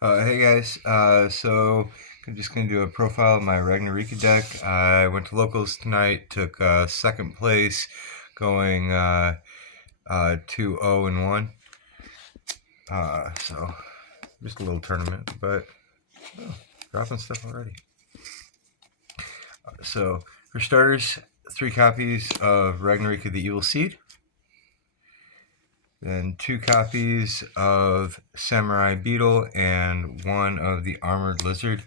Hey guys, so I'm just gonna do a profile of my Ragnarika deck. I went to locals tonight, took second place, going 2-0-1. So just a little tournament, but oh, dropping stuff already. So for starters, 3 copies of Ragnarika the Evil Seed, then 2 copies of Samurai Beetle, and 1 of the Armored Lizard.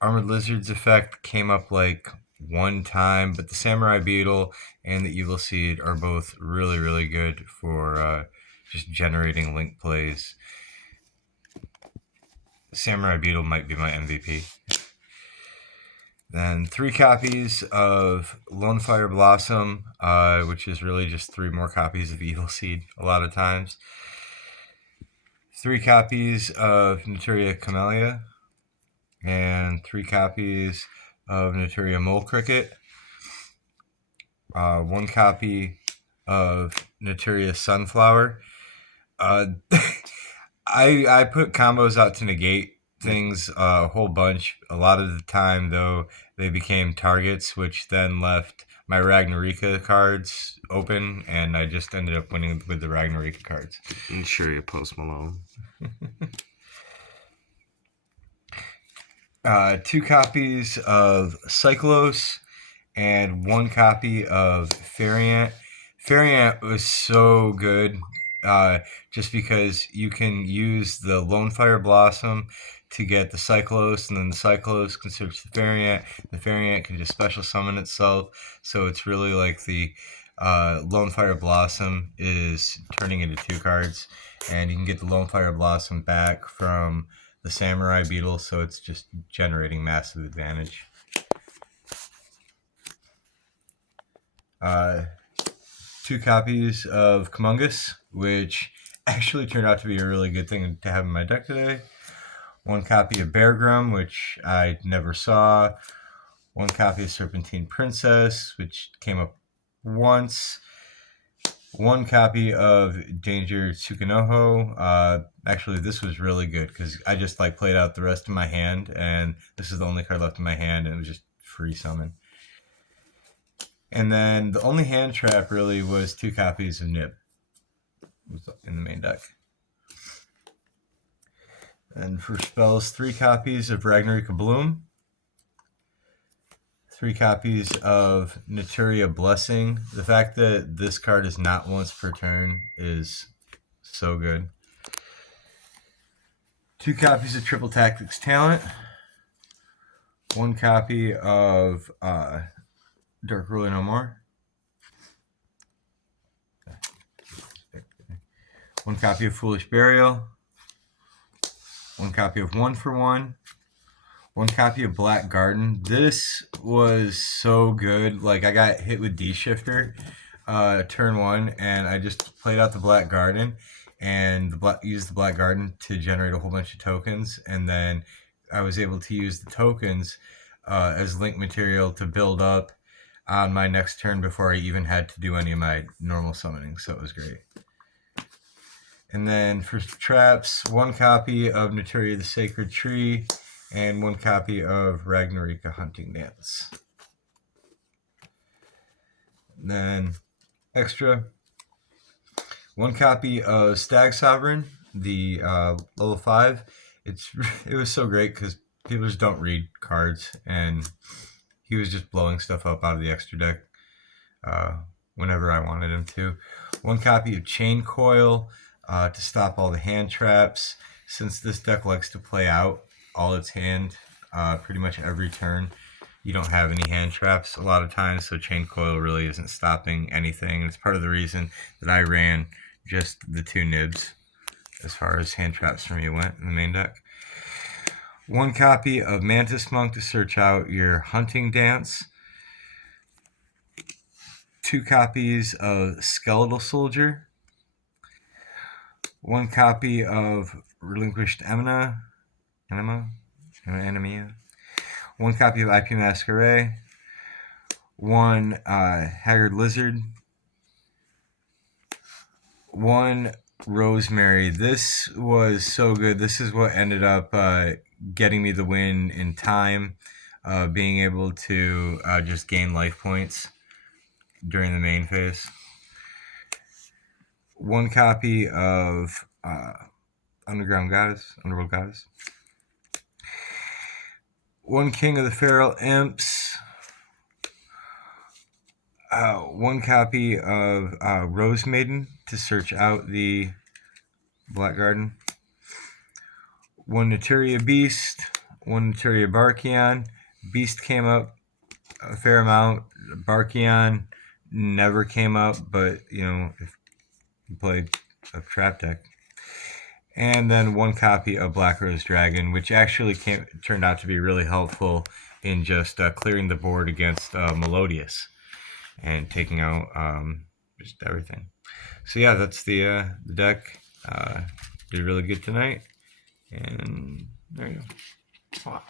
Armored Lizard's effect came up like 1 time, but the Samurai Beetle and the Evil Seed are both really, really good for just generating link plays. Samurai Beetle might be my MVP. Then 3 copies of Lone Fire Blossom, which is really just 3 more copies of Evil Seed a lot of times. 3 copies of Naturia Camellia, and 3 copies of Naturia Mole Cricket. 1 copy of Naturia Sunflower. I put combos out to negate things a whole bunch. A lot of the time, though, they became targets, which then left my Ragnarika cards open, and I just ended up winning with the Ragnarika cards. I'm sure you Post Malone. 2 copies of Cyclos and 1 copy of Variant. Variant was so good, just because you can use the Lone Fire Blossom to get the Cyclos, and then the Cyclos can search the Variant. The Variant can just special summon itself, so it's really like the Lone Fire Blossom is turning into 2 cards, and you can get the Lone Fire Blossom back from the Samurai Beetle, so it's just generating massive advantage. 2 copies of Kumungus, which actually turned out to be a really good thing to have in my deck today. 1 copy of Beargrum, which I never saw. 1 copy of Serpentine Princess, which came up once. 1 copy of Danger Tsukunoho. Actually, this was really good because I just played out the rest of my hand, and this is the only card left in my hand, and it was just free summon. And then the only hand trap really was 2 copies of Nib in the main deck. And for spells, 3 copies of Ragnarika Bloom, 3 copies of Naturia Blessing. The fact that this card is not once per turn is so good. 2 copies of Triple Tactics Talent, 1 copy of Dark Ruler No More, 1 copy of Foolish Burial, 1 copy of One for One, 1 copy of Black Garden. This was so good. I got hit with D-Shifter turn 1, and I just played out the Black Garden and used the Black Garden to generate a whole bunch of tokens, and then I was able to use the tokens as link material to build up on my next turn before I even had to do any of my normal summoning, so it was great. And then for traps, 1 copy of Naturia the Sacred Tree, and 1 copy of Ragnarika Hunting Dance. And then extra, 1 copy of Stag Sovereign, the level 5. It was so great because people just don't read cards, and he was just blowing stuff up out of the extra deck whenever I wanted him to. 1 copy of Chain Coil to stop all the hand traps. Since this deck likes to play out all its hand pretty much every turn, you don't have any hand traps a lot of times, so Chain Coil really isn't stopping anything. And it's part of the reason that I ran just the 2 nibs as far as hand traps for me went in the main deck. 1 copy of Mantis Monk to search out your Hunting Dance. 2 copies of Skeletal Soldier. 1 copy of Relinquished Enema. 1 copy of IP Masquerade. 1 Haggard Lizard. 1 Rosemary. This was so good. This is what ended up getting me the win in time, being able to just gain life points during the main phase. One copy of Underworld Goddess. One King of the Feral Imps. One copy of Rose Maiden to search out the Black Garden. One Naturia Beast. One Naturia Barkion. Beast came up a fair amount. Barkion never came up, but if you played a trap deck. And then one copy of Black Rose Dragon, which actually turned out to be really helpful in just clearing the board against Melodious and taking out just everything. So yeah, that's the deck. Did really good tonight, and there you go. Wow.